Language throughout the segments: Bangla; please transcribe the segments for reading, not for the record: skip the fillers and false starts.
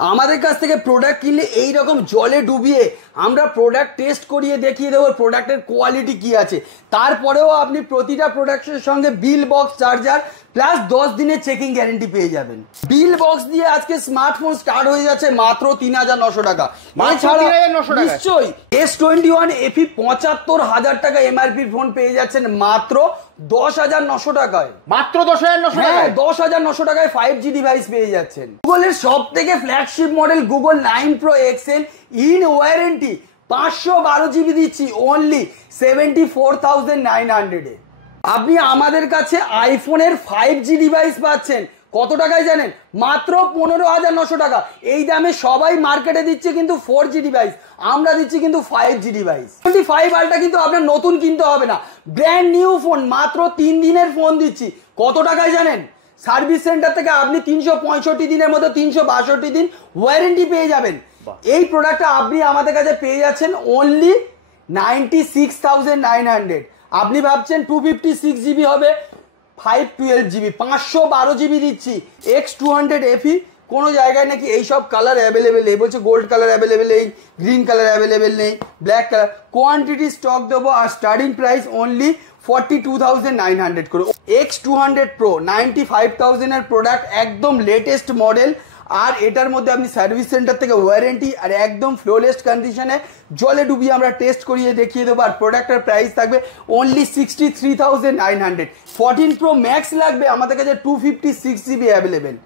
আমাদের কাছ থেকে প্রোডাক্ট কিনলে এই রকম জলে ডুবিয়ে আমরা প্রোডাক্ট টেস্ট করিয়ে দেখিয়ে দেবো প্রোডাক্টের কোয়ালিটি কি আছে। তারপরেও আপনি প্রতিটা প্রোডাক্টের সঙ্গে বিল বক্স, চার্জার প্লাস 10 দিনের চেকিং গ্যারেন্টি পেয়ে যাবেন। বিল বক্স দিয়ে আজকে স্মার্টফোন স্টার্ট হয়ে যাচ্ছে মাত্র 3900 টাকা। নিশ্চয়ই S21 FE 75,000 টাকা এমআরপি ফোন পেয়ে যাচ্ছেন মাত্র 10,900 টাকায়। মাত্র 10,900 টাকায় 10,900 টাকায় 5G ডিভাইস পেয়ে যাচ্ছেন। গুগলের সব থেকে flagship model Google 9 Pro XL in warranty 512 GB দিচ্ছি অনলি 74,900 এ। আপনি আমাদের কাছে আইফোনের 5G ডিভাইস পাচ্ছেন কত টাকায় জানেন? মাত্র 15,900 টাকা। এই দামে সবাই মার্কেটে দিচ্ছে কিন্তু 4G ডিভাইস, আমরা দিচ্ছি কিন্তু 5G ডিভাইস। 25 আলট্রা কিন্তু আপনার নতুন কিনতে হবে না, ব্র্যান্ড নিউ ফোন, মাত্র 3 দিনের ফোন দিচ্ছি। কত টাকায় জানেন? সার্ভিস সেন্টার থেকে আপনি 365 দিনের মধ্যে 362 দিন ওয়ারেন্টি পেয়ে যাবেন। এই প্রোডাক্টটা আপনি আমাদের কাছে পেয়ে যাচ্ছেন অনলি 96,900। আপনি ভাবছেন 256 জিবি হবে, 512 জিবি, 512 জিবি দিচ্ছি। X200 FE কোনো জায়গায় নাকি এইসব কালার অ্যাভেলেবেল নেই, বলছে গোল্ড কালার অ্যাভেলেবেল নেই, গ্রিন কালার অ্যাভেলেবেল নেই, ব্ল্যাক কালার। কোয়ান্টিটি স্টক দেবো আর স্টার্টিং প্রাইস অনলি 42,900 করে। X200 Pro 95,000 এর প্রোডাক্ট, একদম লেটেস্ট মডেল। আর এটার মধ্যে আপনি সার্ভিস সেন্টার থেকে ওয়ারেন্টি আর একদম ফ্লোলেস কন্ডিশনে জলে ডুবিয়ে আমরা টেস্ট করিয়ে দেখিয়ে দেবো। আর প্রোডাক্টের প্রাইস থাকবে অনলি 63,900। 14 Pro Max লাগবে আমাদের কাছে 256 জিবি অ্যাভেলেবেল,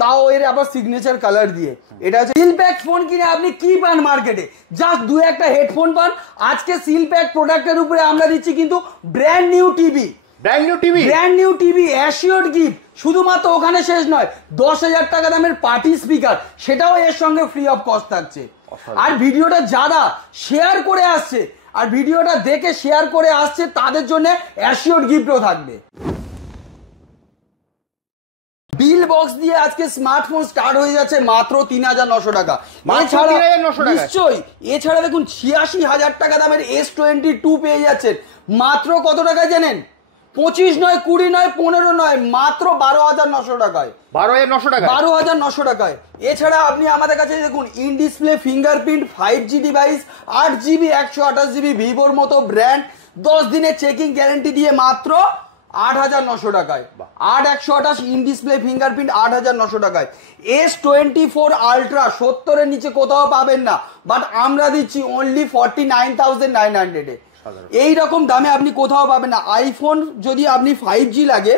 তাও এর আবার সিগনেচার কালার দিয়ে। এটা হচ্ছে সিল প্যাক ফোন কিনে আপনি কি পান মার্কেটে? জাস্ট 2-1টা হেডফোন পান। আজকে সিল প্যাক প্রোডাক্টের উপরে আমরা দিচ্ছি কিন্তু brand new TV, brand new TV assured gift. শুধুমাত্র ওখানে শেষ নয়, 10,000 টাকা দামের পার্টি স্পিকার, সেটাও এর সঙ্গে ফ্রি অফ কস্ট থাকছে। আর ভিডিওটা যারা শেয়ার করে আসছে আর ভিডিওটা দেখে শেয়ার করে আসছে তাদের জন্য অ্যাসিওর্ড গিফটও থাকবে। বিল বক্স দিয়ে আজকে স্মার্টফোন স্টার্ট হয়ে যাচ্ছে মাত্র 3,900 টাকা। নিশ্চয়ই এছাড়া দেখুন 86,000 টাকা দামের S22 পেয়ে যাচ্ছেন মাত্র কত টাকায় জানেন? 25 নয়, 20 নয়, 15 নয়, মাত্র 12,900 টাকায়। 12,900 টাকায়। এছাড়া আপনি আমাদের কাছে দেখুন in display fingerprint 5G device 8GB 128GB ভিভোর মতো ব্র্যান্ড 10 দিনের চেকিং গ্যারেন্টি দিয়ে মাত্র 8,900 টাকায়। 8/128 ইন ডিসপ্লে ফিঙ্গারপ্রিন্ট 8,900 টাকায়। S24 আলট্রা 70 এর নিচে কোথাও পাবেন না, বাট আমরা দিচ্ছি অনলি 49,900 এ। এই রকম দামে আপনি কোথাও পাবেন না। আইফোন যদি আপনি 5G লাগে,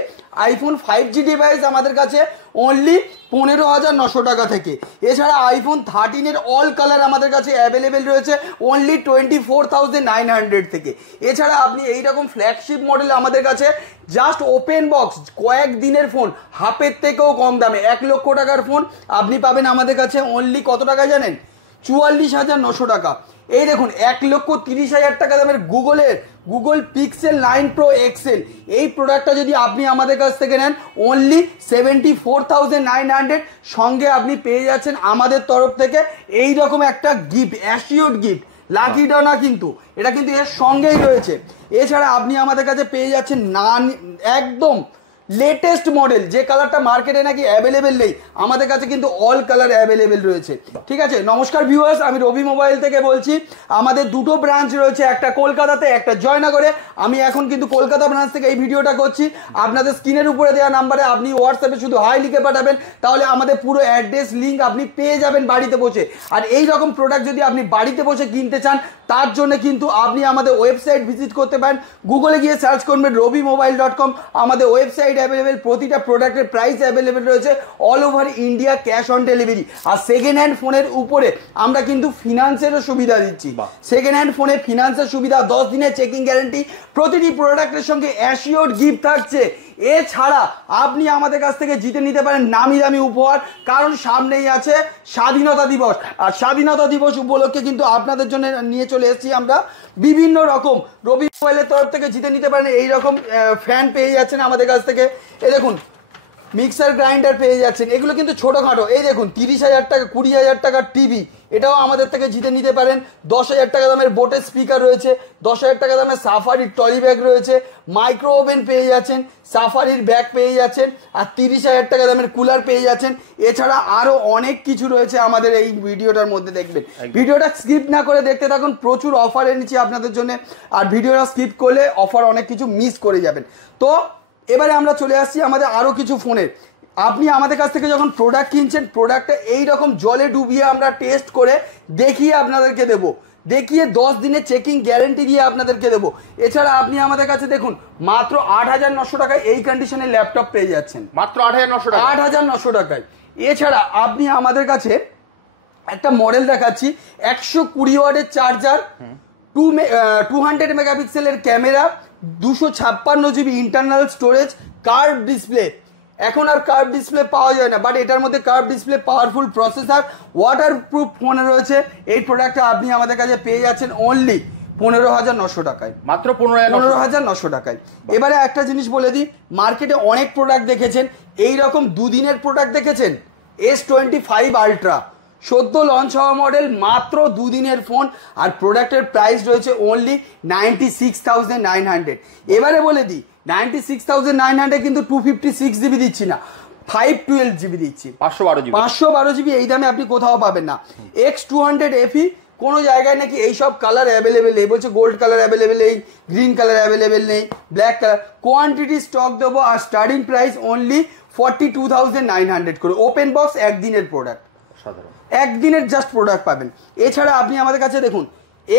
আইফোন 5G ডিভাইস আমাদের কাছে অনলি 15,900 টাকা থেকে। এছাড়া আইফোন 13 এর অল কালার আমাদের কাছে অ্যাভেলেবেল রয়েছে অনলি 24,900 থেকে। এছাড়া আপনি এইরকম ফ্ল্যাগশিপ মডেল আমাদের কাছে জাস্ট ওপেন বক্স কয়েক দিনের ফোন হাফের থেকেও কম দামে 1 লক্ষ টাকার ফোন আপনি পাবেন আমাদের কাছে অনলি কত টাকা জানেন? 44,900 টাকা। এই দেখুন 1,30,000 টাকা দামের গুগল পিক্সেল 9 Pro XL, এই প্রোডাক্টটা যদি আপনি আমাদের কাছ থেকে নেন অনলি 74,900। সঙ্গে আপনি পেয়ে যাচ্ছেন আমাদের তরফ থেকে এই রকম একটা gift, assured gift, lucky draw না কিন্তু, এটা কিন্তু এর সঙ্গেই রয়েছে। এছাড়া আপনি আমাদের কাছে পেয়ে যাচ্ছেন একদম লেটেস্ট মডেল, যে কালারটা মার্কেটে নাকি অ্যাভেলেবেল নেই, আমাদের কাছে কিন্তু অল কালার অ্যাভেলেবেল রয়েছে। ঠিক আছে, নমস্কার ভিউয়ার্স, আমি রবি মোবাইল থেকে বলছি। আমাদের দুটো ব্রাঞ্চ রয়েছে, একটা কলকাতাতে, একটা জয়নগরে। আমি এখন কিন্তু কলকাতা ব্রাঞ্চ থেকে এই ভিডিওটা করছি। আপনাদের স্ক্রিনের উপরে দেওয়া নাম্বারে আপনি হোয়াটসঅ্যাপে শুধু হাই লিখে পাঠাবেন, তাহলে আমাদের পুরো অ্যাড্রেস লিঙ্ক আপনি পেয়ে যাবেন বাড়িতে বসে। আর এই রকম প্রোডাক্ট যদি আপনি বাড়িতে বসে কিনতে চান, তার জন্য কিন্তু আপনি আমাদের ওয়েবসাইট ভিজিট করতে পারেন। গুগলে গিয়ে সার্চ করবেন robimobile.com। আমাদের ওয়েবসাইট অ্যাভেলেবেল, প্রতিটা প্রোডাক্টের প্রাইস অ্যাভেলেবেল রয়েছে all over India, cash on delivery. আর সেকেন্ড হ্যান্ড ফোনের উপরে আমরা কিন্তু ফিনান্সেরও সুবিধা দিচ্ছি। সেকেন্ড হ্যান্ড ফোনে ফিনান্সের সুবিধা, 10 দিনের চেকিং গ্যারেন্টি, প্রতিটি প্রোডাক্টের সঙ্গে অ্যাসিওর্ড গিফট থাকছে। এছাড়া আপনি আমাদের কাছ থেকে জিতে নিতে পারেন নামি দামি উপহার, কারণ সামনেই আছে স্বাধীনতা দিবস। আর স্বাধীনতা দিবস উপলক্ষে কিন্তু আপনাদের জন্য নিয়ে চলে এসেছি আমরা বিভিন্ন রকম, রবি মোবাইলের তরফ থেকে জিতে নিতে পারেন এই রকম ফ্যান পেয়ে যাচ্ছেন আমাদের কাছ থেকে। এই দেখুন মিক্সার গ্রাইন্ডার পেয়ে যাচ্ছেন, এগুলো কিন্তু ছোটোখাটো। এই দেখুন 30,000 টাকা 20,000 টাকার টিভি, এটাও আমাদের থেকে জিতে নিতে পারেন। 10,000 টাকা দামের বোটের স্পিকার রয়েছে, 10,000 টাকা দামের সাফারির টলি ব্যাগ রয়েছে, মাইক্রো ওভেন পেয়ে যাচ্ছেন, সাফারির ব্যাগ পেয়ে যাচ্ছেন, আর 30,000 টাকা দামের কুলার পেয়ে যাচ্ছেন। এছাড়া আরও অনেক কিছু রয়েছে আমাদের এই ভিডিওটার মধ্যে, দেখবেন। ভিডিওটা স্কিপ না করে দেখতে থাকুন, প্রচুর অফার এনেছি আপনাদের জন্য, আর ভিডিওটা স্কিপ করলে অফার অনেক কিছু মিস করে যাবেন। তো এবারে আমরা চলে আসছি আমাদের আরও কিছু ফোনের। আপনি আমাদের কাছ থেকে যখন প্রোডাক্ট কিনছেন, প্রোডাক্টটা এইরকম জলে ডুবিয়ে আমরা টেস্ট করে দেখিয়ে আপনাদেরকে দেবো, দেখিয়ে 10 দিনের চেকিং গ্যারেন্টি দিয়ে আপনাদেরকে দেবো। এছাড়া আপনি আমাদের কাছে দেখুন মাত্র 8,900 টাকায় এই কন্ডিশনের ল্যাপটপ পেয়ে যাচ্ছেন, মাত্র 8,900 টাকা, 8,900 টাকায়। এছাড়া আপনি আমাদের কাছে একটা মডেল দেখাচ্ছি, 120 ওয়াটের চার্জার, 200 মেগাপিক্সেলের camera, 256 GB internal storage, curve display. এখন আর কার্ভ ডিসপ্লে পাওয়া যায় না, বাট এটার মধ্যে curve display, powerful processor, water proof phone রয়েছে। এই প্রোডাক্টটা আপনি আমাদের কাছে পেয়ে যাচ্ছেন অনলি 15,900 টাকায়, মাত্র 15,900 টাকায়। এবারে একটা জিনিস বলে দিই, মার্কেটে অনেক প্রোডাক্ট দেখেছেন, এই রকম দুদিনের প্রোডাক্ট দেখেছেন। S25 আলট্রা সদ্য লঞ্চ হওয়া মডেল, মাত্র দুদিনের ফোন, আর প্রোডাক্টের প্রাইস রয়েছে অনলি 96,900। এবারে বলে দিই 96,900 কিন্তু 256 জিবি দিচ্ছি না, 512 জিবি দিচ্ছি, 512 জিবি। এই দামে আপনি কোথাও পাবেন না। X200 FE কোনো জায়গায় নাকি এইসব কালার অ্যাভেলেবেল নেই, বলছে গোল্ড কালার অ্যাভেলেবেল নেই, গ্রিন কালার অ্যাভেলেবেল নেই, ব্ল্যাক কালার। কোয়ান্টিটি স্টক দেবো, আর স্টার্টিং প্রাইস অনলি 42,900 করে। ওপেন বক্স একদিনের প্রোডাক্ট, একদিনের জাস্ট প্রোডাক্ট পাবেন। এছাড়া আপনি আমাদের কাছে দেখুন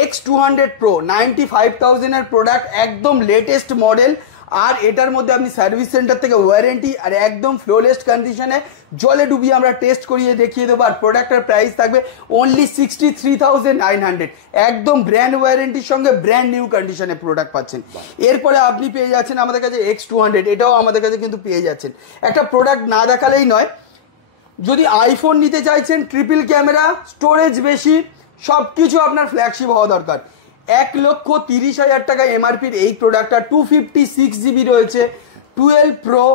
X200 Pro 95,000 এর প্রোডাক্ট, একদম লেটেস্ট মডেল, আর এটার মধ্যে আপনি সার্ভিস সেন্টার থেকে ওয়ারেন্টি আর একদম ফ্লোলেস কন্ডিশনে জলে ডুবিয়ে আমরা টেস্ট করিয়ে দেখিয়ে দেবো। আর প্রোডাক্টের প্রাইস থাকবে অনলি 63,900, একদম ব্র্যান্ড ওয়ারেন্টির সঙ্গে ব্র্যান্ড নিউ কন্ডিশনে প্রোডাক্ট পাচ্ছেন। এরপরে আপনি পেয়ে যাচ্ছেন আমাদের কাছে X200, এটাও আমাদের কাছে কিন্তু পেয়ে যাচ্ছেন। একটা প্রোডাক্ট না দেখালেই নয়, যদি আইফোন নিতে চাইছেন, ট্রিপল ক্যামেরা, স্টোরেজ বেশি, সব কিছু আপনার ফ্ল্যাগশিপ হওয়া দরকার। 1,30,000 টাকা এমআরপির এই প্রোডাক্টটা 256 জিবি রয়েছে, 12 প্রো।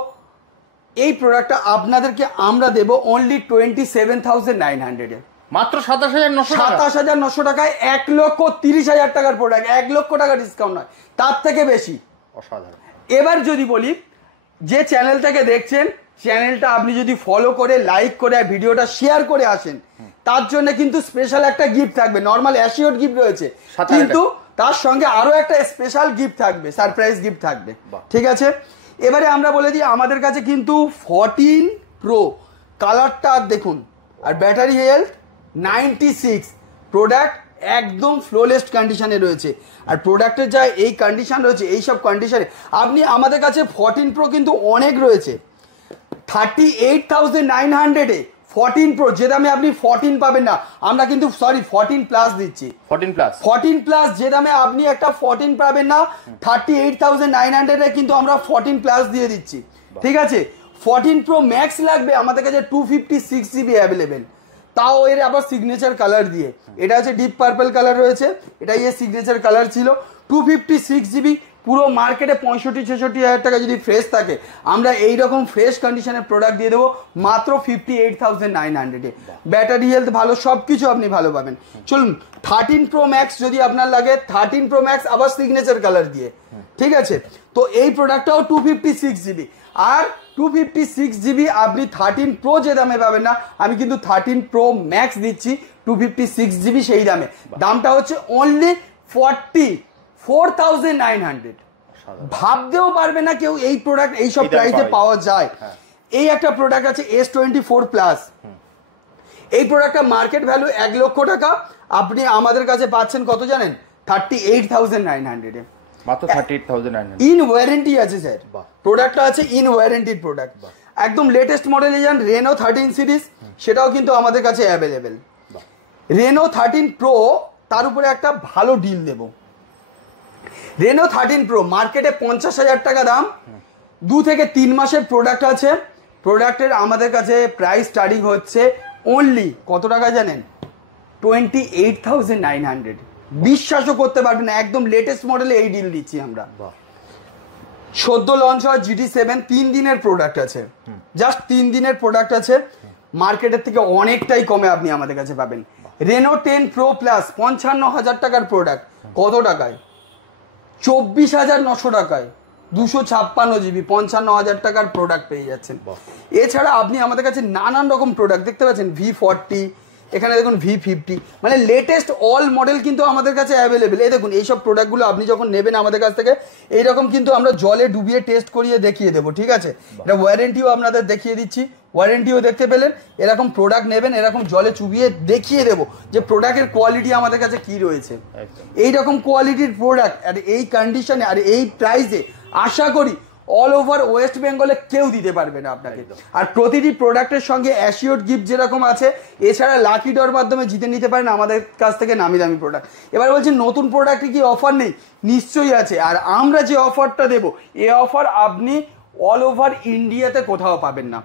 এই প্রোডাক্টটা আপনাদেরকে আমরা দেবো অনলি 27,900 মাত্র 27,900 টাকায়। 1,30,000 টাকার প্রোডাক্ট, 1 লক্ষ টাকা ডিসকাউন্ট নয়, তার থেকে বেশি। অসাধারণ। এবার যদি বলি, যে চ্যানেল থেকে দেখছেন, চ্যানেলটা আপনি যদি ফলো করে, লাইক করে, ভিডিওটা শেয়ার করে আসেন, তার জন্য কিন্তু স্পেশাল একটা গিফট থাকবে। নর্মাল অ্যাসিওর গিফট রয়েছে, কিন্তু তার সঙ্গে আরো একটা স্পেশাল গিফট থাকবে, সারপ্রাইজ গিফট থাকবে, ঠিক আছে। এবারে আমরা বলে দিই আমাদের কাছে কিন্তু 14 প্রো কালারটা দেখুন, আর ব্যাটারি হেলথ 96, প্রোডাক্ট একদম ফ্লোলেস কন্ডিশনে রয়েছে। আর প্রোডাক্টের যা এই কন্ডিশন রয়েছে, এইসব কন্ডিশনে আপনি আমাদের কাছে 14 প্রো কিন্তু অনেক রয়েছে, 38,900-এ 14 প্রো, যে দামে আপনি 14 পাবেন না, আমরা কিন্তু 14 প্লাস দিচ্ছি। 14 প্লাস যে দামে আপনি একটা 14 পাবেন না, 38,900-এ কিন্তু আমরা 14 প্লাস দিয়ে দিচ্ছি, ঠিক আছে। 14 প্রো ম্যাক্স লাগবে আমাদের কাছে 256 জিবি অ্যাভেলেবেল, তাও এর আবার সিগনেচার কালার দিয়ে। এটা হচ্ছে ডিপ পার্পল কালার রয়েছে, এটাই এর সিগনেচার কালার ছিল। 256 জিবি, পুরো মার্কেটে 65-66 হাজার টাকা যদি ফ্রেশ থাকে, আমরা এইরকম ফ্রেশ কন্ডিশনের প্রোডাক্ট দিয়ে দেবো মাত্র 58,900-এ। ব্যাটারি হেলথ ভালো, সব কিছু আপনি ভালো পাবেন। চলুন 13 প্রো ম্যাক্স যদি আপনার লাগে, 13 প্রো ম্যাক্স আবার সিগনেচার কালার দিয়ে, ঠিক আছে। তো এই প্রোডাক্টটাও 256 জিবি, আর 256 জিবি আপনি 13 প্রো যে দামে পাবেন না, আমি কিন্তু 13 প্রো ম্যাক্স দিচ্ছি 256 জিবি সেই দামে। দামটা হচ্ছে অনলি 44,900। ভাবতেও পারবে না কেউ এই প্রোডাক্ট এইসব প্রাইসে পাওয়া যায়। এই একটা প্রোডাক্ট আছে S24 প্লাস, এই প্রোডাক্টটা মার্কেট ভ্যালু 1 লক্ষ টাকা, আপনি আমাদের কাছে পাচ্ছেন কত জানেন? 38,900-এ, মাত্র 38,900। ইন ওয়ারেন্টি আছে স্যার, প্রোডাক্টটা আছে ইন ওয়ারেন্টির প্রোডাক্ট। একদম লেটেস্ট মডেলে যান, রেনো 13 সিরিজ, সেটাও কিন্তু আমাদের কাছে অ্যাভেলেবেল। রেনো 13 প্রো, তার উপরে একটা ভালো ডিল দেব। রেনো 13 প্রো মার্কেটে 50,000 টাকা দাম, 2 থেকে 3 মাসের প্রোডাক্ট আছে। প্রোডাক্টের আমাদের কাছে প্রাইস স্টার্টিং হচ্ছে অনলি কত টাকা জানেন? 28,900। বিশ্বাসও করতে পারবেন না, একদম লেটেস্ট মডেলে এই ডিল দিচ্ছি আমরা। সদ্য লঞ্চ হওয়া GT7 3 দিনের প্রোডাক্ট আছে, জাস্ট 3 দিনের প্রোডাক্ট আছে, মার্কেটের থেকে অনেকটাই কমে আপনি আমাদের কাছে পাবেন। রেনো 10 প্রো প্লাস 55,000 টাকার প্রোডাক্ট কত টাকায়? 24,900 টাকায় 256 জিবি 55,000 টাকার প্রোডাক্ট পেয়ে যাচ্ছেন। এছাড়া আপনি আমাদের কাছে নানান রকম প্রোডাক্ট দেখতে পাচ্ছেন, V40, এখানে দেখুন V50, মানে লেটেস্ট অল মডেল কিন্তু আমাদের কাছে অ্যাভেলেবেল। এই দেখুন এইসব প্রোডাক্টগুলো আপনি যখন নেবেন আমাদের কাছ থেকে এইরকম কিন্তু আমরা জলে ডুবিয়ে টেস্ট করিয়ে দেখিয়ে দেবো, ঠিক আছে? এটা ওয়ারেন্টিও আপনাদের দেখিয়ে দিচ্ছি, ওয়ারেন্টিও দেখতে পেলেন। এরকম প্রোডাক্ট নেবেন, এরকম জলে চুবিয়ে দেখিয়ে দেবো যে প্রোডাক্টের কোয়ালিটি আমাদের কাছে কি রয়েছে। এইরকম কোয়ালিটির প্রোডাক্ট আর এই কন্ডিশনে আর এই প্রাইসে আশা করি অল ওভার ওয়েস্ট বেঙ্গলে কেউ দিতে পারবে না আপনাকে। আর প্রতিটি প্রোডাক্টের সঙ্গে অ্যাসিওর গিফট যেরকম আছে, এছাড়া লাকি ডর মাধ্যমে জিতে নিতে পারেন আমাদের কাছ থেকে নামি দামি প্রোডাক্ট। এবার বলছি নতুন প্রোডাক্টে কি অফার নেই? নিশ্চয়ই আছে। আর আমরা যে অফারটা দেবো এই অফার আপনি অল ওভার ইন্ডিয়াতে কোথাও পাবেন না,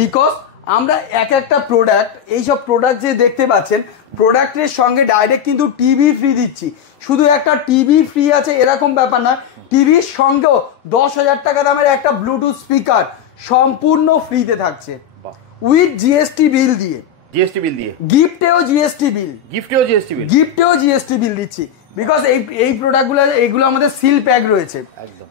বিকজ আমরা এক একটা প্রোডাক্ট, এইসব প্রোডাক্ট যে দেখতে পাচ্ছেন প্রোডাক্টের সঙ্গে ডাইরেক্ট কিন্তু টিভি ফ্রি দিচ্ছি। শুধু একটা টিভি ফ্রি আছে এরকম ব্যাপার না, টিভির সঙ্গেও 10,000 টাকা দামের একটা ব্লুটুথ স্পিকার সম্পূর্ণ ফ্রিতে থাকছে উইথ জিএসটি বিল দিয়ে। গিফটেও জিএসটি বিল দিচ্ছি, বিকজ এই প্রোডাক্টগুলো এইগুলো আমাদের সিল প্যাক রয়েছে।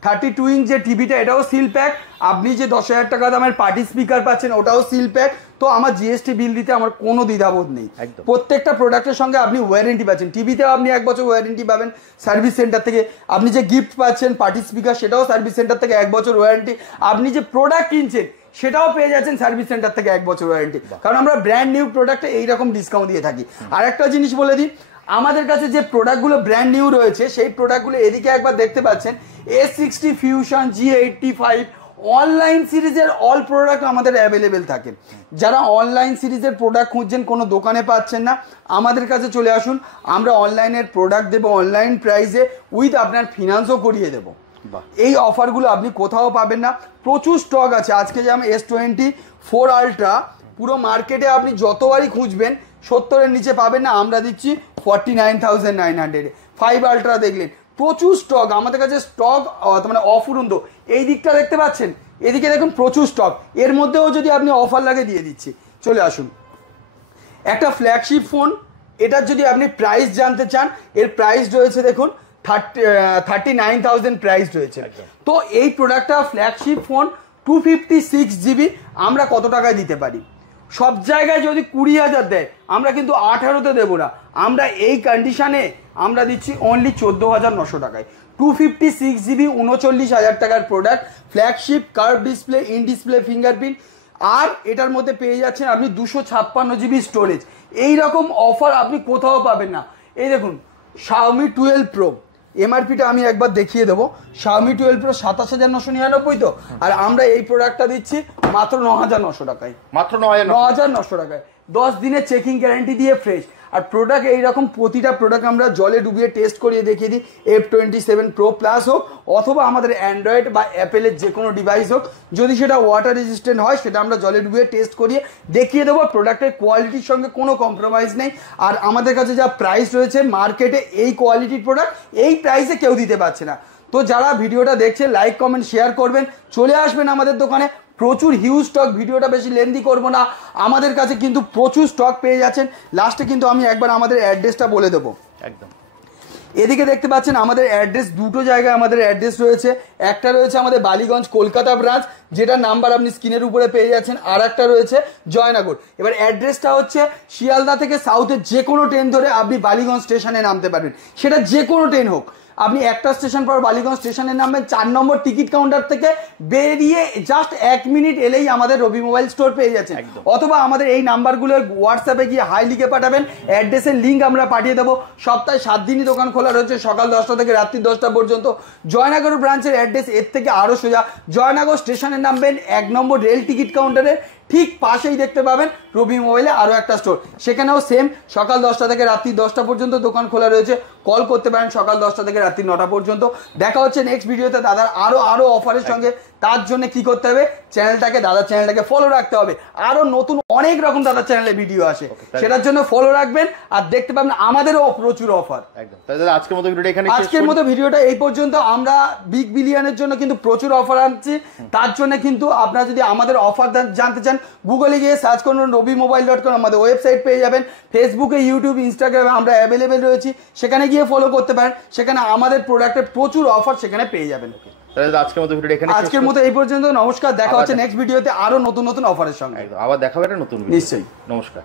32 ইঞ্চ যে টিভিটা এটাও সিল প্যাক, আপনি যে 10,000 টাকা দামের পার্টি স্পিকার পাচ্ছেন ওটাও সিল প্যাক। তো আমার জিএসটি বিল দিতে আমার কোনো দ্বিধাবোধ নেই। প্রত্যেকটা প্রোডাক্টের সঙ্গে আপনি ওয়ারেন্টি পাচ্ছেন, টিভিতেও আপনি 1 বছর ওয়ারেন্টি পাবেন সার্ভিস সেন্টার থেকে। আপনি যে গিফট পাচ্ছেন পার্টি স্পিকার সেটাও সার্ভিস সেন্টার থেকে 1 বছর ওয়ারেন্টি। আপনি যে প্রোডাক্ট কিনছেন সেটাও পেয়ে যাচ্ছেন সার্ভিস সেন্টার থেকে 1 বছর ওয়ারেন্টি, কারণ আমরা ব্র্যান্ড নিউ প্রোডাক্টে এইরকম ডিসকাউন্ট দিয়ে থাকি। আর একটা জিনিস বলে দিই, আমাদের কাছে যে প্রোডাক্টগুলো ব্র্যান্ড নিউ রয়েছে সেই প্রোডাক্টগুলো এদিকে একবার দেখতে পাচ্ছেন, S60 ফিউশন, G85 অনলাইন সিরিজের অল প্রোডাক্ট আমাদের অ্যাভেলেবেল থাকে। যারা অনলাইন সিরিজের প্রোডাক্ট খুঁজছেন, কোনো দোকানে পাচ্ছেন না, আমাদের কাছে চলে আসুন, আমরা অনলাইনের প্রোডাক্ট দেবো অনলাইন প্রাইসে, উইথ আপনার ফিনান্সও করিয়ে দেবো। এই অফারগুলো আপনি কোথাও পাবেন না, প্রচুর স্টক আছে। আজকে যেমন S24 আলট্রা পুরো মার্কেটে আপনি যতবারই খুঁজবেন 70-এর নিচে পাবেন না, আমরা দিচ্ছি 49,900। 5 আলট্রা দেখলেন, প্রচুর স্টক আমাদের কাছে, স্টক মানে অফুরন্ত। এই দিকটা দেখতে পাচ্ছেন, এদিকে দেখুন প্রচুর স্টক, এর মধ্যেও যদি আপনি অফার লাগে দিয়ে দিচ্ছি। চলে আসুন, একটা ফ্ল্যাগশিপ ফোন, এটার যদি আপনি প্রাইস জানতে চান, এর প্রাইস রয়েছে দেখুন 39,000 প্রাইস রয়েছে। তো এই প্রোডাক্টটা ফ্ল্যাগশিপ ফোন 256 জিবি আমরা কত টাকায় দিতে পারি? সব জায়গায় যদি 20,000 দেয়, আমরা কিন্তু 18-তে দেবো না, আমরা এই কন্ডিশনে আমরা দিচ্ছি অনলি 14,900 টাকায়। 256 জিবি 39,000 টাকার product, flagship, curve display, in display fingerprint, আর এটার মধ্যে পেয়ে যাচ্ছেন আপনি 256 জিবি স্টোরেজ। এইরকম অফার আপনি কোথাও পাবেন না। এই দেখুন Xiaomi 12 Pro, এমআরপিটা আমি একবার দেখিয়ে দেবো। Xiaomi 12 Pro 27,999 তো, আর আমরা এই প্রোডাক্টটা দিচ্ছি মাত্র 9,900 টাকায়, মাত্র 9,900 টাকায়। 10 দিনের চেকিং গ্যারান্টি দিয়ে ফ্রেশ। আর প্রোডাক্ট এইরকম প্রতিটা প্রোডাক্ট আমরা জলে ডুবিয়ে টেস্ট করিয়ে দেখিয়ে দিই। F27 Pro Plus হোক অথবা আমাদের অ্যান্ড্রয়েড বা অ্যাপেলের যে কোনো ডিভাইস হোক, যদি সেটা ওয়াটার রেজিস্ট্যান্ট হয় সেটা আমরা জলে ডুবিয়ে টেস্ট করিয়ে দেখিয়ে দেবো। প্রোডাক্টের কোয়ালিটির সঙ্গে কোনো কম্প্রোমাইজ নেই। আর আমাদের কাছে যা প্রাইস রয়েছে মার্কেটে এই কোয়ালিটির প্রোডাক্ট এই প্রাইসে কেউ দিতে পারছে না। তো যারা ভিডিওটা দেখছে লাইক কমেন্ট শেয়ার করবেন, চলে আসবেন আমাদের দোকানে, প্রচুর হিউজ স্টক। ভিডিওটা বেশি লেন্দি করবো না, আমাদের কাছে কিন্তু প্রচুর স্টক পেয়ে যাচ্ছেন। লাস্টে কিন্তু আমি একবার আমাদের অ্যাড্রেসটা বলে দেবো। একদম এদিকে দেখতে পাচ্ছেন আমাদের অ্যাড্রেস, দুটো জায়গায় আমাদের অ্যাড্রেস রয়েছে। একটা রয়েছে আমাদের বালিগঞ্জ কলকাতা ব্রাঞ্চ, যেটার নাম্বার আপনি স্ক্রিনের উপরে পেয়ে যাচ্ছেন, আর একটা রয়েছে জয়নগর। এবার অ্যাড্রেসটা হচ্ছে শিয়ালদা থেকে সাউথের যে কোনো ট্রেন ধরে আপনি বালিগঞ্জ স্টেশনে নামতে পারবেন, সেটা যে কোনো ট্রেন হোক। আপনি একটা স্টেশন পর বালিগঞ্জ স্টেশনে নামবেন, 4 নম্বর টিকিট কাউন্টার থেকে বেরিয়ে জাস্ট 1 মিনিট এলেই আমাদের রবি মোবাইল স্টোর পেয়ে যাচ্ছেন। অথবা আমাদের এই নাম্বারগুলো হোয়াটসঅ্যাপে গিয়ে হাই লিখে পাঠাবেন, অ্যাড্রেসের লিঙ্ক আমরা পাঠিয়ে দেবো। সপ্তাহে 7 দিনই দোকান খোলা রয়েছে, সকাল 10টা থেকে রাত্রি 10টা পর্যন্ত। জয়নগর ব্রাঞ্চের অ্যাড্রেস এর থেকে আরও সোজা, জয়নগর স্টেশনে নামবেন, 1 নম্বর রেল টিকিট কাউন্টারের ঠিক পাশেই দেখতে পাবেন রবি মোবাইলে আরও একটা স্টোর, সেখানেও সেম সকাল 10টা থেকে রাত্রি 10টা পর্যন্ত দোকান খোলা রয়েছে। কল করতে পারেন সকাল 10টা থেকে রাত্রি 9টা পর্যন্ত। দেখা হচ্ছে নেক্সট ভিডিওতে দাদার আরও অফারের সঙ্গে। তার জন্য কি করতে হবে, দাদার চ্যানেলটাকে ফলো রাখতে হবে। আরো নতুন অনেক রকম দাদার চ্যানেলে ভিডিও আসে, সেটার জন্য ফলো রাখবেন আর দেখতে পাবেন আমাদেরও প্রচুর অফার। একদম। তাহলে দাদা আজকের মতো ভিডিওটা এখানে আজকের মতো ভিডিওটা এই পর্যন্ত। আমরা বিগ বিলিয়নের জন্য কিন্তু প্রচুর অফার আনছি, তার জন্য কিন্তু আপনারা যদি আমাদের অফার জানতে চান গুগলে গিয়ে সার্চ করুন robimobile.com, আমাদের ওয়েবসাইট পেয়ে যাবেন। ফেসবুকে, ইউটিউব, ইনস্টাগ্রামে আমরা অ্যাভেলেবেল রয়েছি, সেখানে গিয়ে ফলো করতে পারেন। সেখানে আমাদের প্রোডাক্টের প্রচুর অফার সেখানে পেয়ে যাবেন। তাহলে আজকের মতো ভিডিওটা এখানে আজকের মতো এই পর্যন্ত। নমস্কার, দেখা হচ্ছে নেক্সট ভিডিওতে আরো নতুন নতুন অফারের সঙ্গে। আবার দেখা হবে একটা নতুন ভিডিও। নিশ্চয়ই, নমস্কার।